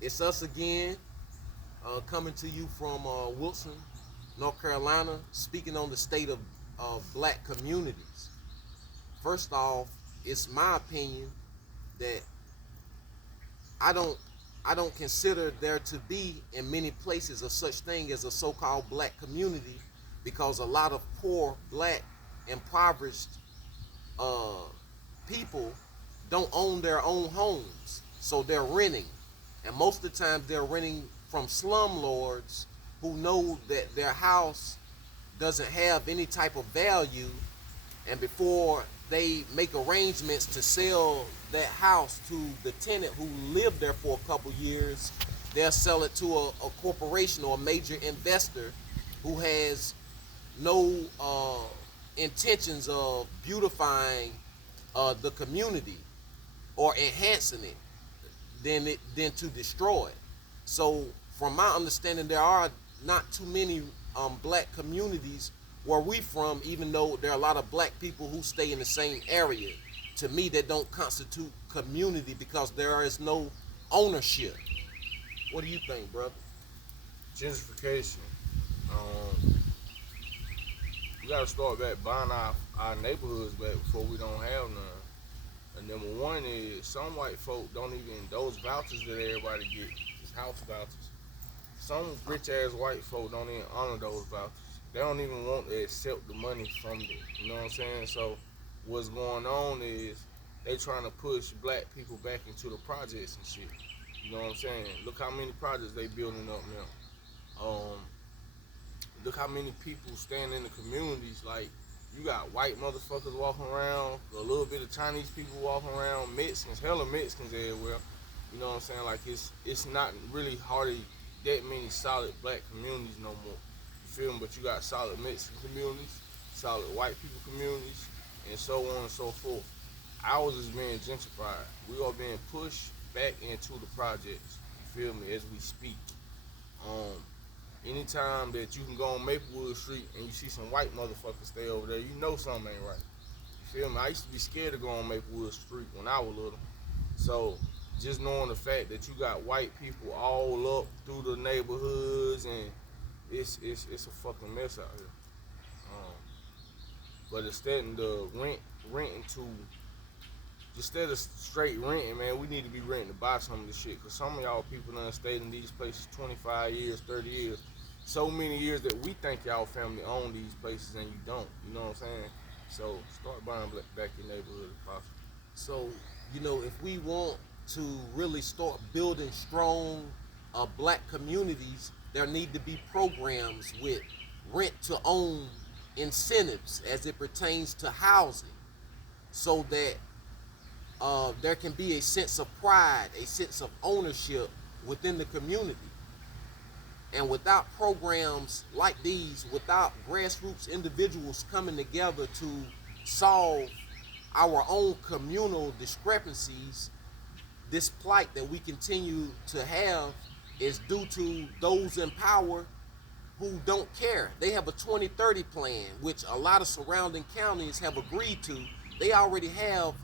It's us again, coming to you from Wilson, North Carolina, speaking on the state of black communities. First off, it's my opinion that I don't I don't consider there to be in many places a such thing as a so-called black community because a lot of poor black impoverished uh, people don't own their own homes, so they're renting, and most of the time they're renting from slumlords who know that their house doesn't have any type of value, and before they make arrangements to sell that house to the tenant who lived there for a couple years, they'll sell it to a corporation or a major investor who has no intentions of beautifying the community or enhancing it than to destroy it. So, from my understanding, there are not too many black communities where we from, even though there are a lot of black people who stay in the same area. To me, that don't constitute community because there is no ownership. What do you think, brother? Gentrification. Um, we gotta start back buying our neighborhoods back before we don't have none. And number one is some white folk don't even those vouchers that everybody get, it's house vouchers. Some rich ass white folk don't even honor those vouchers. They don't even want to accept the money from them. You know what I'm saying? So what's going on is they trying to push black people back into the projects and shit. You know what I'm saying? Look how many projects they building up now. Look how many people stand in the communities. Like you got white motherfuckers walking around, a little bit of Chinese people walking around, Mexicans, hella Mexicans everywhere. You know what I'm saying? Like it's not really hardly that many solid black communities no more. You feel me? But you got solid Mexican communities, solid white people communities, and so on and so forth. Ours is being gentrified. We are being pushed back into the projects. You feel me? As we speak. Um, Anytime that you can go on Maplewood Street and you see some white motherfuckers stay over there, you know something ain't right. You feel me? I used to be scared to go on Maplewood Street when I was little. So just knowing the fact that you got white people all up through the neighborhoods and it's a fucking mess out here. Um, but instead of renting to instead of straight renting, man, we need to be renting to buy some of this shit. Cause some of y'all people done stayed in these places 25 years, 30 years. So many years that we think y'all family own these places and you don't. You know what I'm saying? So start buying back your neighborhood if possible. So, if we want to really start building strong black communities, there need to be programs with rent to own incentives as it pertains to housing so that there can be a sense of pride, a sense of ownership within the community. And without programs like these, without grassroots individuals coming together to solve our own communal discrepancies, this plight that we continue to have is due to those in power who don't care. They have a 2030 plan, which a lot of surrounding counties have agreed to. They already have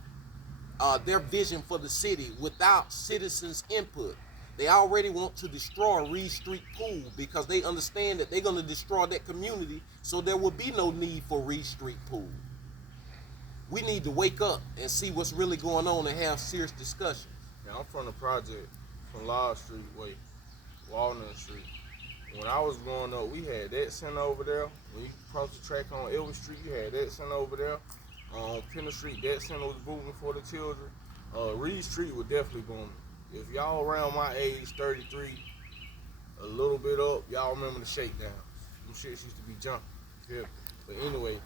their vision for the city without citizens' input. They already want to destroy Reed Street Pool because they understand that they're going to destroy that community, so there will be no need for Reed Street Pool. We need to wake up and see what's really going on and have serious discussions. Yeah, I'm from the project, from Law Street way, Walnut Street. When I was growing up, we had that center over there. When you cross the track on Elwood Street, you had that center over there. On Penner Street, that center was booming for the children. Reed Street was definitely booming. If y'all around my age, 33, a little bit up, y'all remember the shakedowns. Them shits used to be jumping. Yeah. But anyway,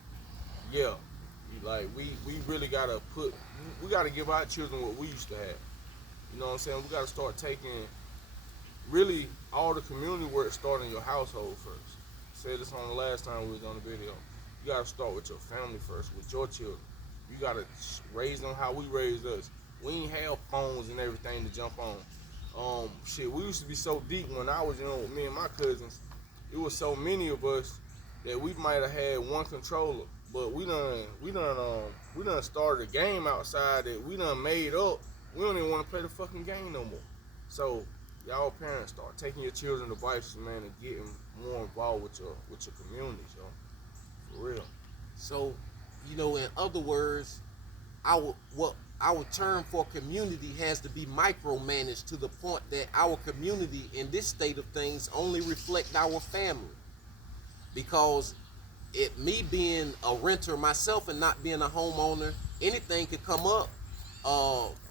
yeah, we really gotta we gotta give our children what we used to have. You know what I'm saying? We gotta start taking really all the community work starting in your household first. I said this on the last time we was on the video. You gotta start with your family first, with your children. You gotta raise them how we raised us. We ain't have phones and everything to jump on. Shit, we used to be so deep when I was young with me and my cousins. It was so many of us that we might have had one controller, but we done started a game outside that we done made up. We don't even want to play the fucking game no more. So y'all parents start taking your children devices, man, and getting more involved with your communities, yo. For real. So, you know, in other words, our term for community has to be micromanaged to the point that our community in this state of things only reflect our family. Because me being a renter myself and not being a homeowner, anything could come up.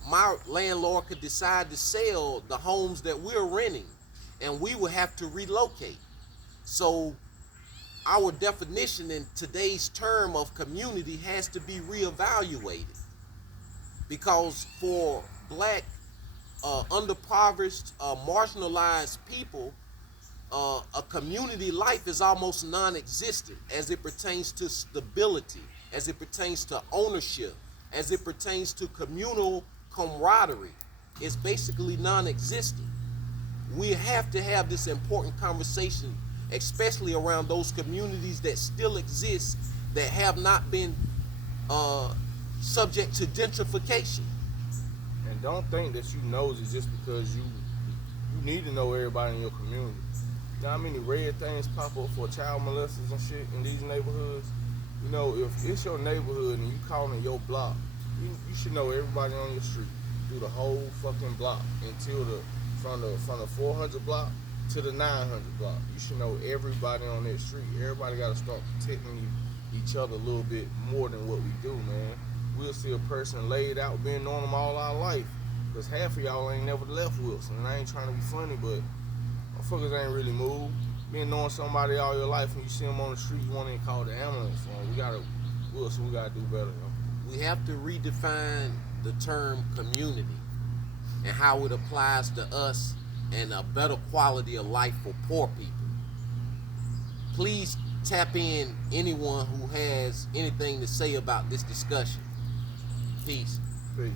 My landlord could decide to sell the homes that we're renting, and we would have to relocate. So our definition in today's term of community has to be reevaluated, because for black, underprivileged, marginalized people, a community life is almost non-existent as it pertains to stability, as it pertains to ownership, as it pertains to communal camaraderie. It's basically non-existent. We have to have this important conversation, especially around those communities that still exist, that have not been subject to gentrification. And don't think that you knows it just because you need to know everybody in your community. You know how many red things pop up for child molesters and shit in these neighborhoods? You know, if it's your neighborhood and you calling your block, you should know everybody on your street through the whole fucking block until from the 400 block to the 900 block. You should know everybody on that street. Everybody got to start protecting each other a little bit more than what we do, man. We'll see a person laid out being on them all our life, because half of y'all ain't never left Wilson. And I ain't trying to be funny, but motherfuckers ain't really moved. Being knowing somebody all your life and you see them on the street, you want to call the ambulance for them. Wilson, we gotta do better, yo. We have to redefine the term community and how it applies to us and a better quality of life for poor people. Please tap in anyone who has anything to say about this discussion. Peace. Peace.